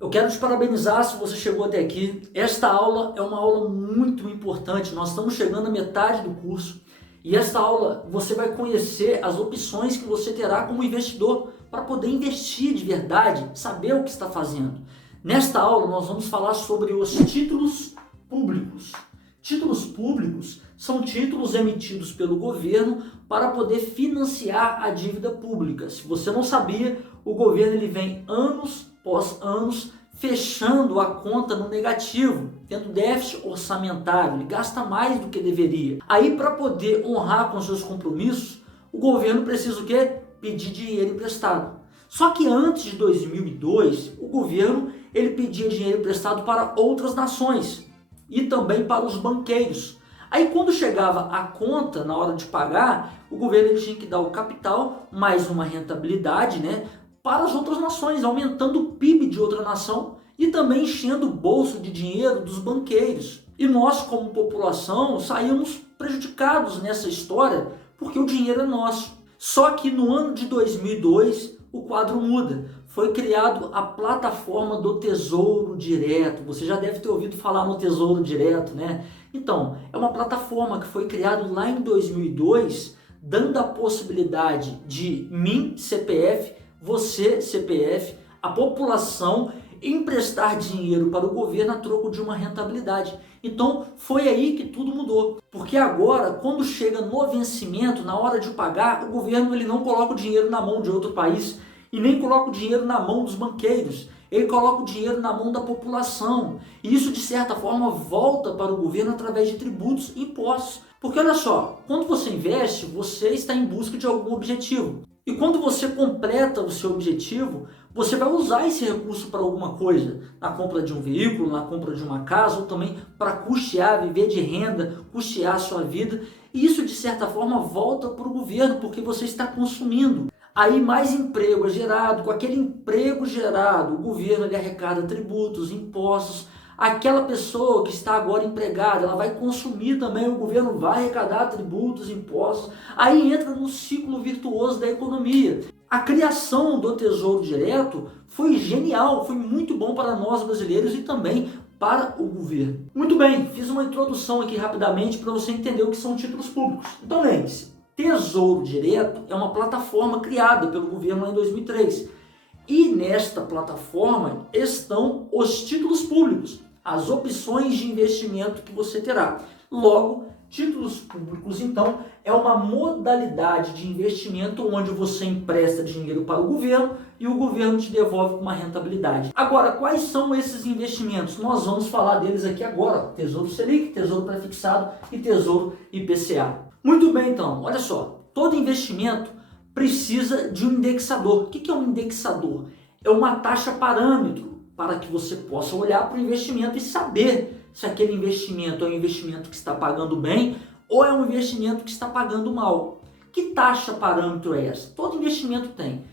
Eu quero te parabenizar se você chegou até aqui. Esta aula é uma aula muito importante. Nós estamos chegando à metade do curso e esta aula você vai conhecer as opções que você terá como investidor para poder investir de verdade, saber o que está fazendo. Nesta aula nós vamos falar sobre os títulos públicos. Títulos públicos são títulos emitidos pelo governo para poder financiar a dívida pública. Se você não sabia, o governo ele vem anos após anos fechando a conta no negativo, tendo déficit orçamentário, ele gasta mais do que deveria. Aí, para poder honrar com seus compromissos, o governo precisa o quê? Pedir dinheiro emprestado. Só que antes de 2002, o governo ele pedia dinheiro emprestado para outras nações e também para os banqueiros. Aí quando chegava a conta na hora de pagar, o governo ele tinha que dar o capital mais uma rentabilidade, para as outras nações, aumentando o PIB de outra nação e também enchendo o bolso de dinheiro dos banqueiros. E nós, como população, saímos prejudicados nessa história porque o dinheiro é nosso. Só que no ano de 2002, o quadro muda. Foi criado a plataforma do Tesouro Direto. Você já deve ter ouvido falar no Tesouro Direto, né? Então, é uma plataforma que foi criada lá em 2002, dando a possibilidade de mim, CPF, você, CPF, a população emprestar dinheiro para o governo a troco de uma rentabilidade. Então foi aí que tudo mudou, porque agora quando chega no vencimento, na hora de pagar, o governo ele não coloca o dinheiro na mão de outro país e nem coloca o dinheiro na mão dos banqueiros, ele coloca o dinheiro na mão da população e isso de certa forma volta para o governo através de tributos e impostos. Porque olha só, quando você investe, você está em busca de algum objetivo. E quando você completa o seu objetivo, você vai usar esse recurso para alguma coisa, na compra de um veículo, na compra de uma casa, ou também para custear, viver de renda, custear a sua vida. E isso, de certa forma, volta para o governo, porque você está consumindo. Aí mais emprego é gerado, com aquele emprego gerado, o governo ele arrecada tributos, impostos. Aquela pessoa que está agora empregada, ela vai consumir também, o governo vai arrecadar tributos, impostos, aí entra no ciclo virtuoso da economia. A criação do Tesouro Direto foi genial, foi muito bom para nós brasileiros e também para o governo. Muito bem, fiz uma introdução aqui rapidamente para você entender o que são títulos públicos. Então lembre-se, Tesouro Direto é uma plataforma criada pelo governo lá em 2003. E nesta plataforma estão os títulos públicos, as opções de investimento que você terá. Logo, títulos públicos, então, é uma modalidade de investimento onde você empresta dinheiro para o governo e o governo te devolve com uma rentabilidade. Agora, quais são esses investimentos? Nós vamos falar deles aqui agora. Tesouro Selic, Tesouro Prefixado e Tesouro IPCA. Muito bem, então, olha só. Todo investimento precisa de um indexador. O que é um indexador? É uma taxa parâmetro para que você possa olhar para o investimento e saber se aquele investimento é um investimento que está pagando bem ou é um investimento que está pagando mal. Que taxa parâmetro é essa? Todo investimento tem.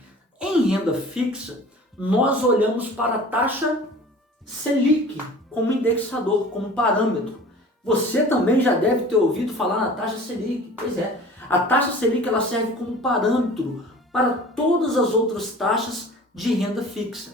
Em renda fixa, nós olhamos para a taxa Selic como indexador, como parâmetro. Você também já deve ter ouvido falar na taxa Selic. Pois é, a taxa Selic ela serve como parâmetro para todas as outras taxas de renda fixa.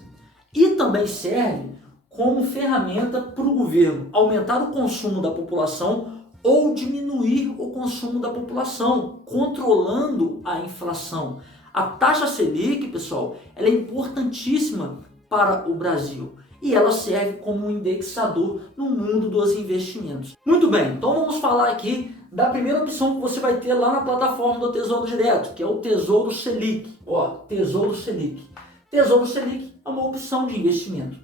E também serve como ferramenta para o governo aumentar o consumo da população ou diminuir o consumo da população, controlando a inflação. A taxa Selic, pessoal, ela é importantíssima para o Brasil e ela serve como um indexador no mundo dos investimentos. Muito bem, então vamos falar aqui da primeira opção que você vai ter lá na plataforma do Tesouro Direto, que é o Tesouro Selic. Tesouro Selic. Tesouro Selic é uma opção de investimento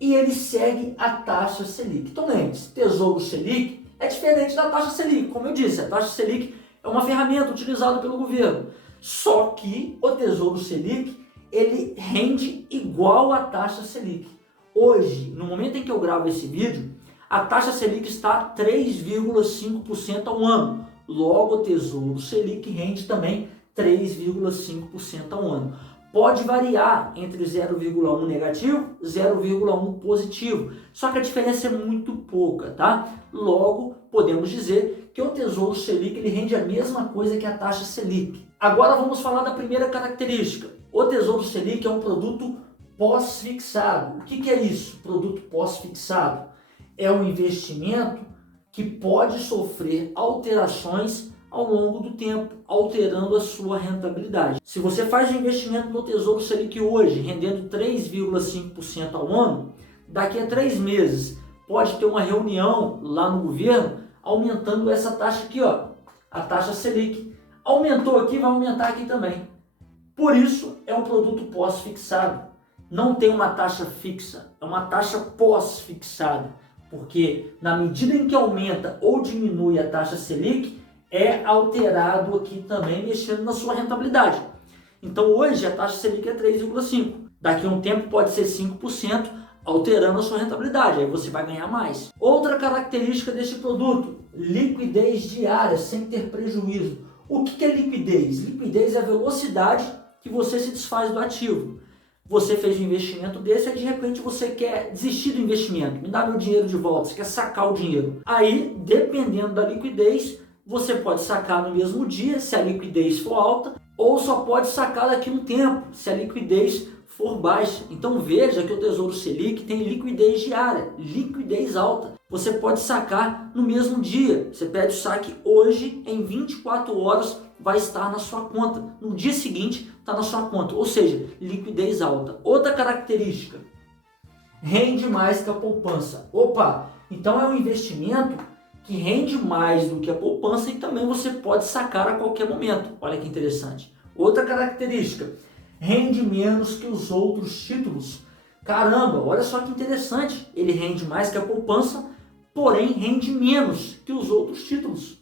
e ele segue a taxa Selic. Então lembre-se, Tesouro Selic é diferente da taxa Selic. Como eu disse, a taxa Selic é uma ferramenta utilizada pelo governo. Só que o Tesouro Selic ele rende igual à taxa Selic. Hoje, no momento em que eu gravo esse vídeo, a taxa Selic está a 3,5% ao ano. Logo, o Tesouro Selic rende também 3,5% ao ano. Pode variar entre 0,1 negativo e 0,1 positivo, só que a diferença é muito pouca, tá? Logo, podemos dizer que o Tesouro Selic ele rende a mesma coisa que a taxa Selic. Agora vamos falar da primeira característica. O Tesouro Selic é um produto pós-fixado. O que é isso? Produto pós-fixado é um investimento que pode sofrer alterações ao longo do tempo, alterando a sua rentabilidade. Se você faz um investimento no Tesouro Selic hoje, rendendo 3,5% ao ano, daqui a 3 meses pode ter uma reunião lá no governo aumentando essa taxa aqui, ó, a taxa Selic. Aumentou aqui, vai aumentar aqui também. Por isso é um produto pós-fixado. Não tem uma taxa fixa, é uma taxa pós-fixada. Porque na medida em que aumenta ou diminui a taxa Selic, é alterado aqui também, mexendo na sua rentabilidade. Então hoje a taxa Selic é 3,5%. Daqui a um tempo pode ser 5%, alterando a sua rentabilidade. Aí você vai ganhar mais. Outra característica deste produto, liquidez diária, sem ter prejuízo. O que é liquidez? Liquidez é a velocidade que você se desfaz do ativo. Você fez um investimento desse e de repente você quer desistir do investimento, me dá meu dinheiro de volta, você quer sacar o dinheiro. Aí, dependendo da liquidez, você pode sacar no mesmo dia, se a liquidez for alta, ou só pode sacar daqui a um tempo, se a liquidez for baixa. Então veja que o Tesouro Selic tem liquidez diária, liquidez alta. Você pode sacar no mesmo dia. Você pede o saque hoje, em 24 horas vai estar na sua conta. No dia seguinte está na sua conta, ou seja, liquidez alta. Outra característica, rende mais que a poupança. Opa, então é um investimento que rende mais do que a poupança e também você pode sacar a qualquer momento. Olha que interessante. Outra característica, rende menos que os outros títulos. Caramba, olha só que interessante. Ele rende mais que a poupança, porém rende menos que os outros títulos.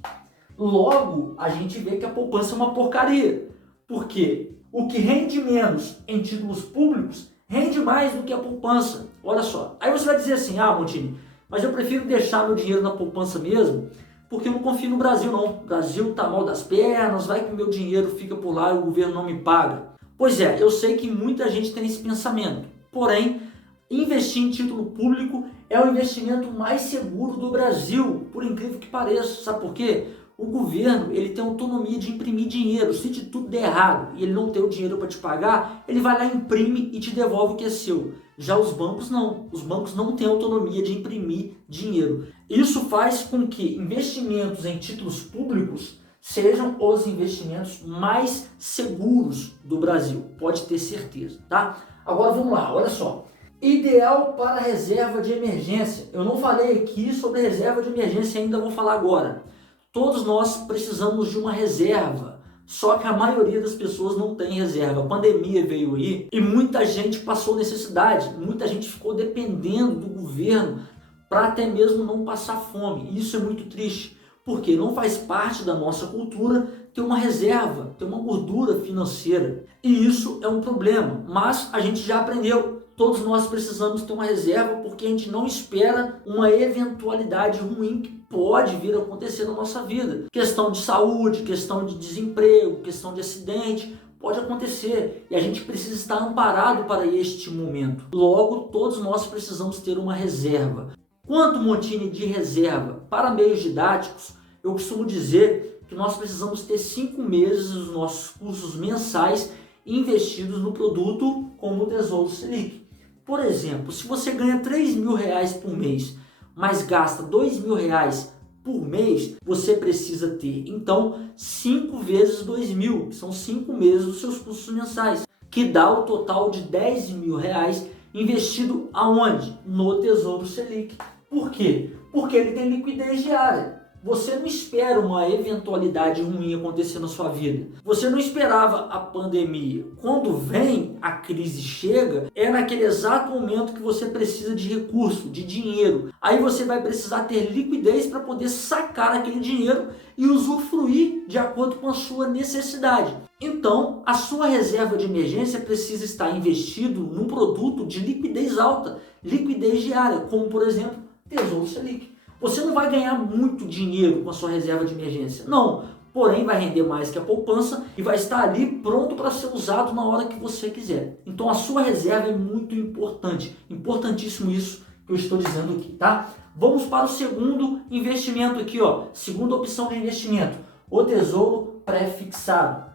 Logo, a gente vê que a poupança é uma porcaria. Por quê? O que rende menos em títulos públicos rende mais do que a poupança. Olha só. Aí você vai dizer assim, Montini, mas eu prefiro deixar meu dinheiro na poupança mesmo, porque eu não confio no Brasil não. O Brasil tá mal das pernas, vai que o meu dinheiro fica por lá e o governo não me paga. Pois é, eu sei que muita gente tem esse pensamento. Porém, investir em título público é o investimento mais seguro do Brasil, por incrível que pareça. Sabe por quê? O governo ele tem autonomia de imprimir dinheiro. Se de tudo der errado e ele não tem o dinheiro para te pagar, ele vai lá, imprime e te devolve o que é seu. Já os bancos não. Os bancos não têm autonomia de imprimir dinheiro. Isso faz com que investimentos em títulos públicos sejam os investimentos mais seguros do Brasil. Pode ter certeza, tá? Agora vamos lá, olha só. Ideal para reserva de emergência. Eu não falei aqui sobre reserva de emergência ainda, vou falar agora. Todos nós precisamos de uma reserva, só que a maioria das pessoas não tem reserva. A pandemia veio aí e muita gente passou necessidade, muita gente ficou dependendo do governo para até mesmo não passar fome. E isso é muito triste, porque não faz parte da nossa cultura ter uma reserva, ter uma gordura financeira. E isso é um problema, mas a gente já aprendeu. Todos nós precisamos ter uma reserva porque a gente não espera uma eventualidade ruim que pode vir a acontecer na nossa vida. Questão de saúde, questão de desemprego, questão de acidente, pode acontecer e a gente precisa estar amparado para este momento. Logo, todos nós precisamos ter uma reserva. Quanto, Montini, de reserva? Para meios didáticos, eu costumo dizer que nós precisamos ter 5 meses dos nossos custos mensais investidos no produto como o Tesouro Selic. Por exemplo, se você ganha R$3.000 por mês, mas gasta R$2.000 por mês, você precisa ter, então, 5 vezes 2.000, que são 5 meses dos seus custos mensais, que dá o total de R$10.000 investido aonde? No Tesouro Selic. Por quê? Porque ele tem liquidez diária. Você não espera uma eventualidade ruim acontecer na sua vida. Você não esperava a pandemia. Quando vem, a crise chega, é naquele exato momento que você precisa de recurso, de dinheiro. Aí você vai precisar ter liquidez para poder sacar aquele dinheiro e usufruir de acordo com a sua necessidade. Então, a sua reserva de emergência precisa estar investido num produto de liquidez alta, liquidez diária, como por exemplo, Tesouro Selic. Você não vai ganhar muito dinheiro com a sua reserva de emergência, não. Porém, vai render mais que a poupança e vai estar ali pronto para ser usado na hora que você quiser. Então, a sua reserva é muito importante. Importantíssimo isso que eu estou dizendo aqui, tá? Vamos para o segundo investimento aqui, ó. Segunda opção de investimento, o Tesouro Pré-fixado.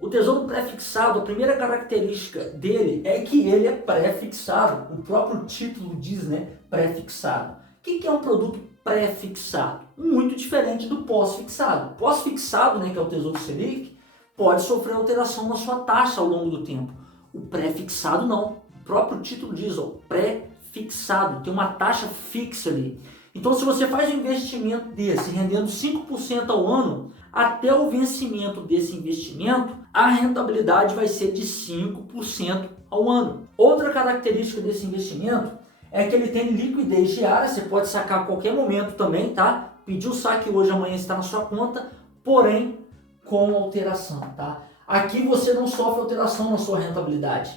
O Tesouro Pré-Fixado, a primeira característica dele é que ele é pré-fixado. O próprio título diz, né, pré-fixado. O que é um produto pré-fixado? Muito diferente do pós-fixado. Pós-fixado, né, que é o Tesouro Selic, pode sofrer alteração na sua taxa ao longo do tempo. O pré-fixado não. O próprio título diz, ó, pré-fixado, tem uma taxa fixa ali. Então, se você faz um investimento desse rendendo 5% ao ano, até o vencimento desse investimento, a rentabilidade vai ser de 5% ao ano. Outra característica desse investimento é que ele tem liquidez diária, você pode sacar a qualquer momento também, tá? Pedir o saque hoje, amanhã está na sua conta, porém com alteração, tá? Aqui você não sofre alteração na sua rentabilidade,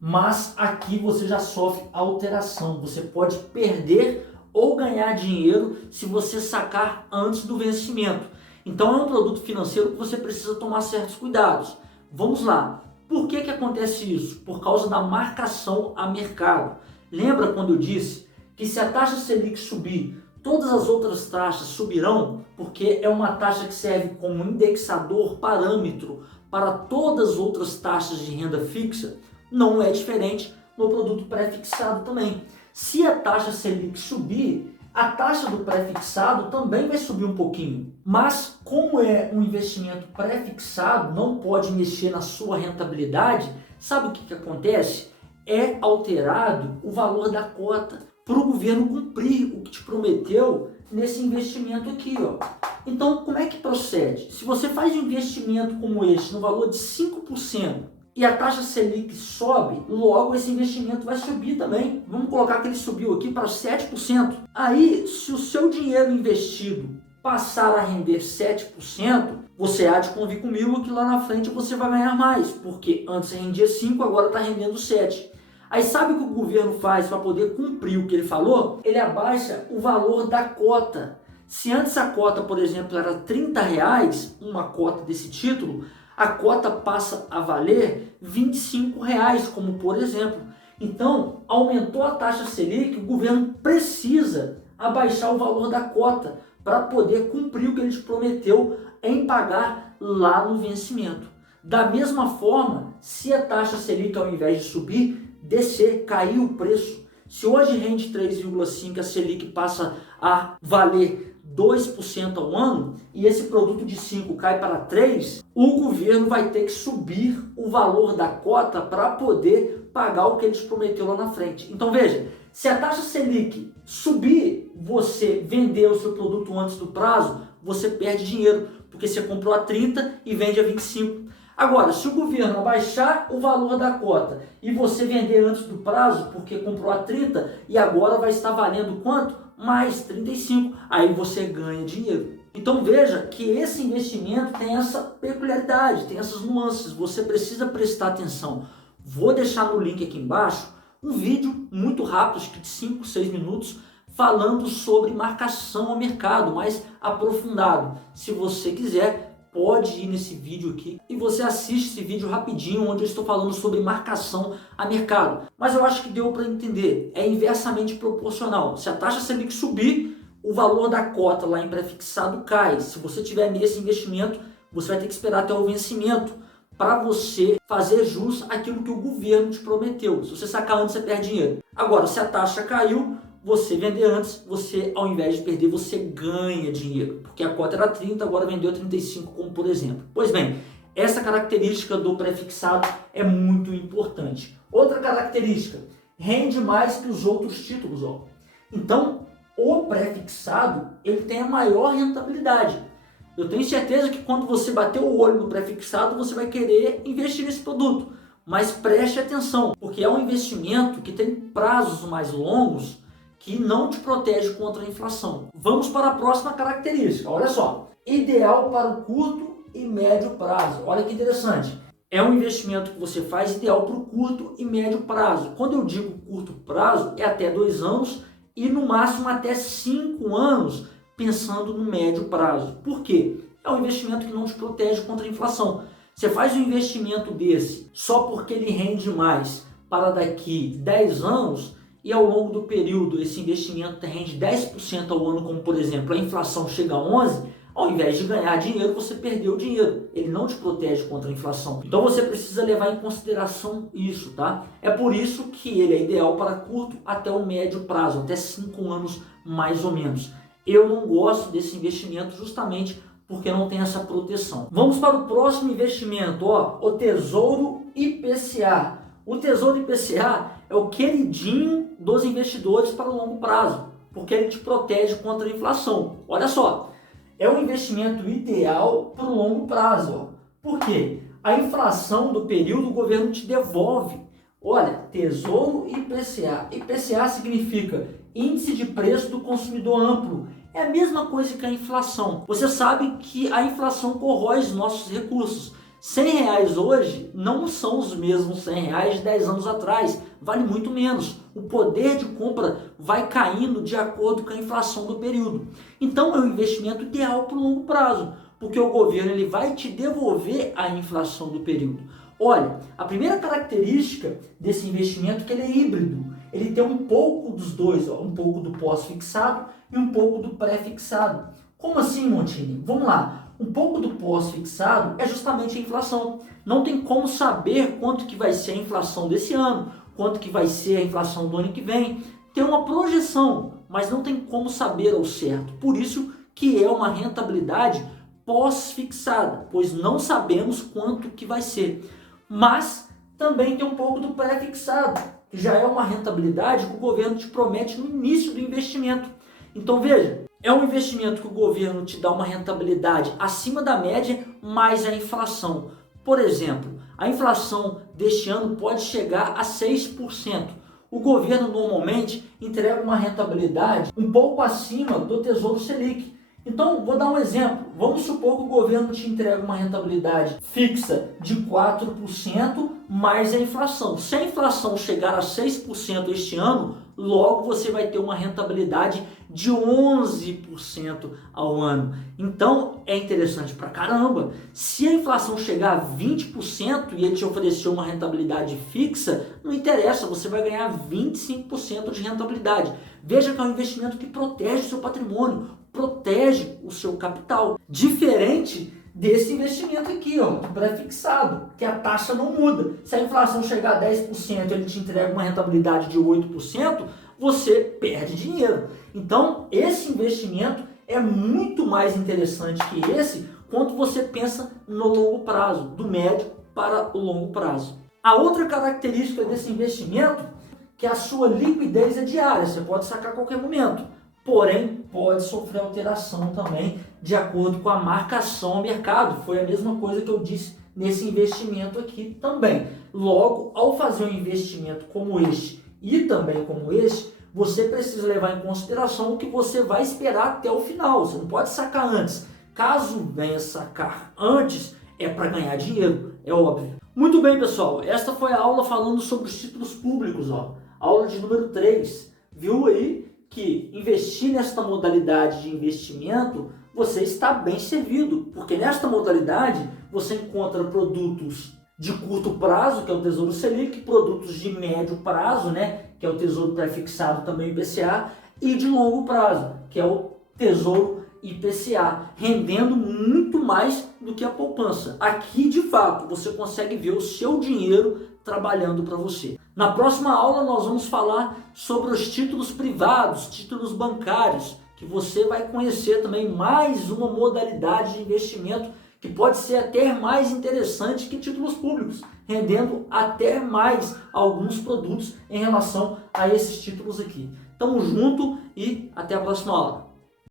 mas aqui você já sofre alteração. Você pode perder ou ganhar dinheiro se você sacar antes do vencimento. Então é um produto financeiro que você precisa tomar certos cuidados. Vamos lá. Por que acontece isso? Por causa da marcação a mercado. Lembra quando eu disse que se a taxa Selic subir, todas as outras taxas subirão? Porque é uma taxa que serve como indexador, parâmetro para todas as outras taxas de renda fixa. Não é diferente no produto pré-fixado também. Se a taxa Selic subir, a taxa do pré-fixado também vai subir um pouquinho. Mas como é um investimento pré-fixado, não pode mexer na sua rentabilidade, sabe o que acontece? É alterado o valor da cota para o governo cumprir o que te prometeu nesse investimento aqui, ó. Então, como é que procede? Se você faz um investimento como este no valor de 5%, e a taxa Selic sobe, logo esse investimento vai subir também. Vamos colocar que ele subiu aqui para 7%. Aí, se o seu dinheiro investido passar a render 7%, você há de convir comigo que lá na frente você vai ganhar mais, porque antes rendia 5%, agora está rendendo 7%. Aí sabe o que o governo faz para poder cumprir o que ele falou? Ele abaixa o valor da cota. Se antes a cota, por exemplo, era R$30, uma cota desse título, a cota passa a valer R$25, como por exemplo. Então, aumentou a taxa Selic, o governo precisa abaixar o valor da cota para poder cumprir o que ele prometeu em pagar lá no vencimento. Da mesma forma, se a taxa Selic, ao invés de subir, descer, cair o preço. Se hoje rende 3,5%, a Selic passa a valer 2% ao ano e esse produto de 5 cai para 3%, o governo vai ter que subir o valor da cota para poder pagar o que eles prometeu lá na frente. Então veja, se a taxa Selic subir, você vender o seu produto antes do prazo, você perde dinheiro, porque você comprou a 30 e vende a 25. Agora, se o governo abaixar o valor da cota e você vender antes do prazo, porque comprou a 30 e agora vai estar valendo quanto? Mais 35, aí você ganha dinheiro. Então veja que esse investimento tem essa peculiaridade, tem essas nuances, você precisa prestar atenção. Vou deixar no link aqui embaixo um vídeo muito rápido, acho que de 5, 6 minutos, falando sobre marcação ao mercado, mais aprofundado. Se você quiser, pode ir nesse vídeo aqui e você assiste esse vídeo rapidinho, onde eu estou falando sobre marcação a mercado. Mas eu acho que deu para entender, é inversamente proporcional. Se a taxa Selic subir, o valor da cota lá em pré-fixado cai. Se você tiver nesse investimento, você vai ter que esperar até o vencimento para você fazer jus àquilo que o governo te prometeu. Se você sacar antes, você perde dinheiro. Agora, se a taxa caiu, você vender antes, você, ao invés de perder, você ganha dinheiro. Porque a cota era 30, agora vendeu 35, como por exemplo. Pois bem, essa característica do pré-fixado é muito importante. Outra característica, rende mais que os outros títulos. Ó. Então, o pré-fixado, ele tem a maior rentabilidade. Eu tenho certeza que quando você bater o olho no pré-fixado, você vai querer investir nesse produto. Mas preste atenção, porque é um investimento que tem prazos mais longos, que não te protege contra a inflação. Vamos para a próxima característica. Olha só, ideal para o curto e médio prazo. Olha que interessante. É um investimento que você faz ideal para o curto e médio prazo. Quando eu digo curto prazo, é até 2 anos e no máximo até 5 anos, pensando no médio prazo. Por quê? É um investimento que não te protege contra a inflação. Você faz um investimento desse só porque ele rende mais para daqui 10 anos, e ao longo do período esse investimento rende 10% ao ano, como por exemplo a inflação chega a 11%, Ao invés de ganhar dinheiro, você perdeu dinheiro. Ele não te protege contra a inflação. Então você precisa levar em consideração isso, tá? É por isso que ele é ideal para curto até o médio prazo, até 5 anos mais ou menos. Eu não gosto desse investimento justamente porque não tem essa proteção. Vamos para o próximo investimento, ó, o Tesouro IPCA. O Tesouro IPCA é o queridinho dos investidores para o longo prazo, porque ele te protege contra a inflação. Olha só, é um investimento ideal para o longo prazo. Ó. Por quê? A inflação do período o governo te devolve. Olha, Tesouro IPCA. IPCA significa Índice de Preço do Consumidor Amplo. É a mesma coisa que a inflação. Você sabe que a inflação corrói os nossos recursos. R$100 hoje não são os mesmos R$100 de 10 anos atrás, vale muito menos. O poder de compra vai caindo de acordo com a inflação do período. Então é um investimento ideal para o longo prazo, porque o governo ele vai te devolver a inflação do período. Olha, a primeira característica desse investimento é que ele é híbrido. Ele tem um pouco dos dois, ó, um pouco do pós-fixado e um pouco do pré-fixado. Como assim, Montini? Vamos lá. Um pouco do pós-fixado é justamente a inflação. Não tem como saber quanto que vai ser a inflação desse ano, quanto que vai ser a inflação do ano que vem. Tem uma projeção, mas não tem como saber ao certo. Por isso que é uma rentabilidade pós-fixada, pois não sabemos quanto que vai ser. Mas também tem um pouco do pré-fixado, que já é uma rentabilidade que o governo te promete no início do investimento. Então veja, é um investimento que o governo te dá uma rentabilidade acima da média mais a inflação. Por exemplo, a inflação deste ano pode chegar a 6%. O governo normalmente entrega uma rentabilidade um pouco acima do Tesouro Selic. Então, vou dar um exemplo. Vamos supor que o governo te entrega uma rentabilidade fixa de 4% mais a inflação. Se a inflação chegar a 6% este ano, logo você vai ter uma rentabilidade de 11% ao ano. Então, é interessante pra caramba. Se a inflação chegar a 20% e ele te ofereceu uma rentabilidade fixa, não interessa, você vai ganhar 25% de rentabilidade. Veja que é um investimento que protege o seu patrimônio, protege o seu capital. Diferente desse investimento aqui, ó, do pré-fixado, que a taxa não muda. Se a inflação chegar a 10%, ele te entrega uma rentabilidade de 8%, você perde dinheiro. Então, esse investimento é muito mais interessante que esse quando você pensa no longo prazo, do médio para o longo prazo. A outra característica desse investimento é que a sua liquidez é diária, você pode sacar a qualquer momento. Porém, pode sofrer alteração também de acordo com a marcação ao mercado. Foi a mesma coisa que eu disse nesse investimento aqui também. Logo, ao fazer um investimento como este e também como este, você precisa levar em consideração o que você vai esperar até o final. Você não pode sacar antes. Caso venha sacar antes, é para ganhar dinheiro, é óbvio. Muito bem, pessoal. Esta foi a aula falando sobre os títulos públicos. Ó. Aula de número 3. Viu aí que investir nesta modalidade de investimento, você está bem servido, porque nesta modalidade você encontra produtos de curto prazo, que é o Tesouro Selic, produtos de médio prazo, né, que é o Tesouro Pré-fixado, também o IPCA, e de longo prazo, que é o Tesouro IPCA, rendendo muito mais do que a poupança. Aqui, de fato, você consegue ver o seu dinheiro trabalhando para você. Na próxima aula nós vamos falar sobre os títulos privados, títulos bancários, que você vai conhecer também mais uma modalidade de investimento que pode ser até mais interessante que títulos públicos, rendendo até mais alguns produtos em relação a esses títulos aqui. Tamo junto e até a próxima aula.